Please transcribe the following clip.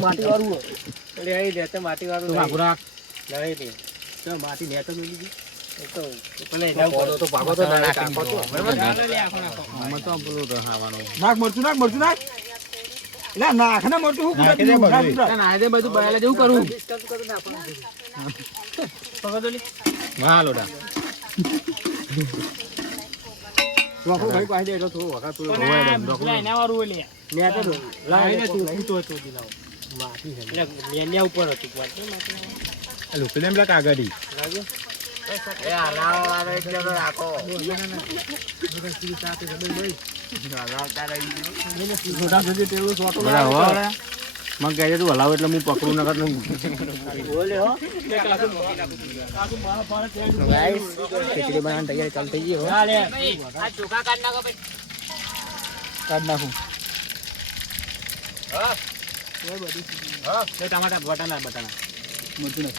માટી વાળું એટલે અહીં લે તો માટી વાળું તો ભાગો રાખ નહીં લે તો માટી ને તો મેલી દી એ તો પેલે એના તો ભાગો તો ના નાખી કાકો તો બરાબર લે આમાં તો પેલું ખાવાનું નાખ મરચું નાખ લે નાખ ને મરચું હું નાખી દે બધું. ના દે બધું બયાલે જેવું કરું પકડો લે વાહ લોડા વાકો ભાઈ પાસે એટલો થોડો વખત પેલો હોય ને ડોકલો એના વાળું લે લે તો લાઈને તું તો દિલાવ માટી છે એટલે મેન્યા ઉપર હતું પણ લોકલે બ્લેક આગળી લાગ્યો એ આલાવાળો એટલે તો રાખો મોટા સુધી તેવું સોટો મને કહે તું હલાવ એટલે હું પકડું ન કર બોલે હો ગાઈસ ખીચડી બનાવવાની તૈયારી ચાલુ થઈ ગઈ હો લે આ ચોખા કાઢ નાખો ભાઈ કાઢ નાખું હા ટમાટા બટાણા મરચું